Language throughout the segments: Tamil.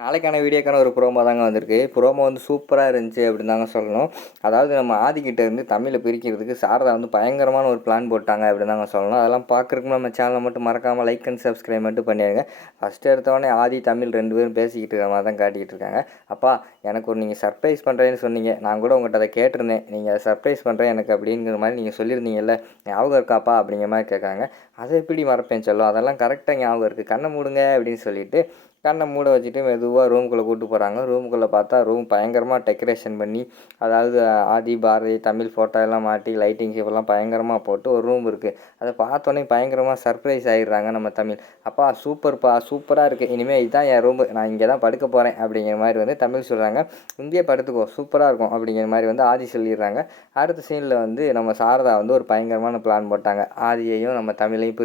நாளைக்கான வீடியோக்கான ஒரு ப்ரோமோ தாங்க வந்திருக்கு. ப்ரோமோ வந்து சூப்பராக இருந்துச்சு அப்படின்னு தாங்க சொல்லணும். அதாவது நம்ம ஆதிக்கிட்ட இருந்து தமிழை பிரிக்கிறதுக்கு சாரதா வந்து பயங்கரமான ஒரு பிளான் போட்டாங்க அப்படின்னு தாங்க சொல்லணும். அதெல்லாம் பார்க்குறதுக்கு நம்ம சேனலை மட்டும் மறக்காமல் லைக் அண்ட் சப்ஸ்கிரைப் மட்டும் பண்ணிடுங்க. ஃபஸ்ட்டு எடுத்தோடனே ஆதி தமிழ் 2 பேரும் பேசிக்கிட்டு இருக்கிற மாதிரி தான் காட்டிக்கிட்டு இருக்காங்க. அப்பா எனக்கு ஒரு நீங்கள் சர்ப்ரைஸ் பண்ணுறேன்னு சொன்னீங்க. நான் கூட உங்கள்கிட்ட அதை கேட்டிருந்தேன். நீங்கள் அதை சர்ப்ரைஸ் பண்ணுறேன் எனக்கு அப்படிங்கிற மாதிரி நீங்கள் சொல்லியிருந்தீங்கல்ல, ஞாபகம் இருக்காப்பா அப்படிங்கிற மாதிரி கேட்காங்க. அதை எப்படி மறப்பேன் சொல்லும், அதெல்லாம் கரெக்டாக ஞாபகம் இருக்குது, கண்ணை மூடுங்க அப்படின்னு சொல்லிட்டு கண்ணை மூட வச்சுட்டு மெதுவாக ரூமுக்குள்ளே கூப்பிட்டு போகிறாங்க. ரூமுக்குள்ளே பார்த்தா ரூம் பயங்கரமாக டெக்கரேஷன் பண்ணி, அதாவது ஆதி பாரதி தமிழ் ஃபோட்டோ எல்லாம் மாட்டி லைட்டிங்ஸ் இப்பெல்லாம் பயங்கரமாக போட்டு ஒரு ரூம் இருக்குது. அதை பார்த்தோன்னே பயங்கரமாக சர்ப்ரைஸ் ஆகிடுறாங்க நம்ம தமிழ். அப்பா சூப்பர்ப்பா, சூப்பராக இருக்குது, இனிமேல் இதுதான் என் ரூமு, நான் இங்கே தான் படுக்க போகிறேன் அப்படிங்கிற மாதிரி வந்து தமிழ் சொல்கிறாங்க. இங்கேயே படுத்துக்கோ, சூப்பராக இருக்கும் அப்படிங்கிற மாதிரி வந்து ஆதி சொல்லிடுறாங்க. அடுத்த சீனில் வந்து நம்ம சாரதா வந்து ஒரு பயங்கரமான பிளான் போட்டாங்க. ஆதியையும் நம்ம தமிழையும்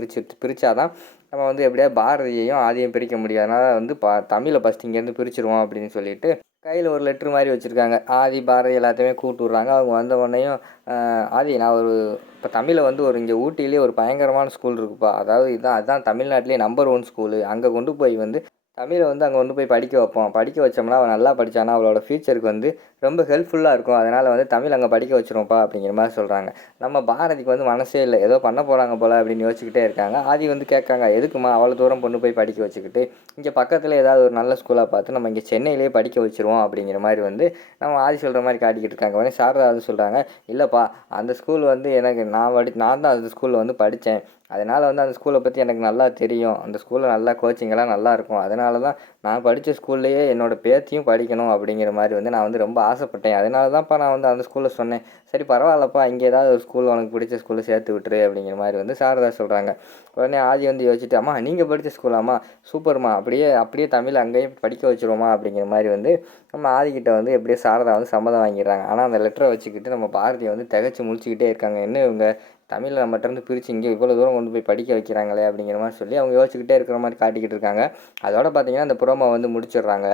பிரித்தாதான் நம்ம வந்து எப்படியா பாரதியையும் ஆதியும் பிரிக்க முடியும். அதனால் வந்து தமிழை ஃபஸ்ட் இங்கேருந்து பிரிச்சுருவோம் அப்படின்னு சொல்லிட்டு கையில் ஒரு லெட்ரு மாதிரி வச்சுருக்காங்க. ஆதி பாரதி எல்லாத்தையுமே கூப்பிட்டு விட்றாங்க. அவங்க வந்த உடனேயும் ஆதி நான் ஒரு இப்போ தமிழை வந்து ஒரு இங்கே ஊட்டியிலே ஒரு பயங்கரமான ஸ்கூல் இருக்குப்பா, அதாவது அதுதான் தமிழ்நாட்டிலே நம்பர் 1 ஸ்கூலு, அங்கே கொண்டு போய் வந்து தமிழை வந்து அங்கே கொண்டு போய் படிக்க வைப்போம். படிக்க வச்சோம்னா அவள் நல்லா படித்தானா அவளோட ஃப்யூச்சருக்கு வந்து ரொம்ப ஹெல்ப்ஃபுல்லாக இருக்கும். அதனால் வந்து தமிழ் அங்கே படிக்க வச்சிருவோம்ப்பா அப்படிங்கிற மாதிரி சொல்கிறாங்க. நம்ம பாரதிக்கு வந்து மனசே இல்லை, ஏதோ பண்ண போகிறாங்க போல் அப்படின்னு யோசிச்சுக்கிட்டே இருக்காங்க. ஆதி வந்து கேட்காங்க, எதுக்குமா அவ்வளோ தூரம் பொண்ணு போய் படிக்க வச்சுக்கிட்டு, இங்கே பக்கத்தில் ஏதாவது ஒரு நல்ல ஸ்கூலாக பார்த்து நம்ம இங்கே சென்னையிலேயே படிக்க வச்சுருவோம் அப்படிங்கிற மாதிரி வந்து நம்ம ஆதி சொல்கிற மாதிரி காட்டிக்கிட்டு இருக்காங்க. உடனே சாரதா வந்து சொல்கிறாங்க, இல்லைப்பா அந்த ஸ்கூல் வந்து எனக்கு நான் தான் அந்த ஸ்கூலில் வந்து படித்தேன். அதனால் வந்து அந்த ஸ்கூலை பற்றி எனக்கு நல்லா தெரியும். அந்த ஸ்கூலில் நல்லா கோச்சிங்கெல்லாம் நல்லாயிருக்கும். அதனால தான் நான் படித்த ஸ்கூல்லையே என்னோடய பேத்தியும் படிக்கணும் அப்படிங்கிற மாதிரி வந்து நான் வந்து ரொம்ப ஆசைப்பட்டேன். அதனால தான்ப்பா நான் வந்து அந்த ஸ்கூலில் சொன்னேன். சரி பரவாயில்லப்பா, இங்கே ஏதாவது ஒரு ஸ்கூல் உனக்கு பிடிச்ச ஸ்கூலில் சேர்த்து விட்டுரு அப்படிங்கிற மாதிரி வந்து சாரதா சொல்கிறாங்க. உடனே ஆதி வந்து யோசிச்சுட்டு, அம்மா நீங்கள் படித்த ஸ்கூலாம்மா, சூப்பர்மா, அப்படியே தமிழ் அங்கேயும் படிக்க வச்சுருவோமா அப்படிங்கிற மாதிரி வந்து நம்ம ஆதிக்கிட்ட வந்து எப்படியே சாரதா வந்து சம்மதம் வாங்கிடுறாங்க. ஆனால் அந்த லெட்டரை வச்சுக்கிட்டு நம்ம பாரதியை வந்து திகச்சு முழிச்சிக்கிட்டே இருக்காங்க. என்ன இவங்க தமிழை நம்மகிட்டேருந்து பிரித்து இங்கே இவ்வளோ தூரம் கொண்டு போய் படிக்க வைக்கிறாங்களே அப்படிங்கிற மாதிரி சொல்லி அவங்க யோசிச்சுக்கிட்டே இருக்கிற மாதிரி காட்டிக்கிட்டு இருக்காங்க. அதோட பார்த்தீங்கன்னா அந்த ப்ரோமோ வந்து முடிச்சிடுறாங்க.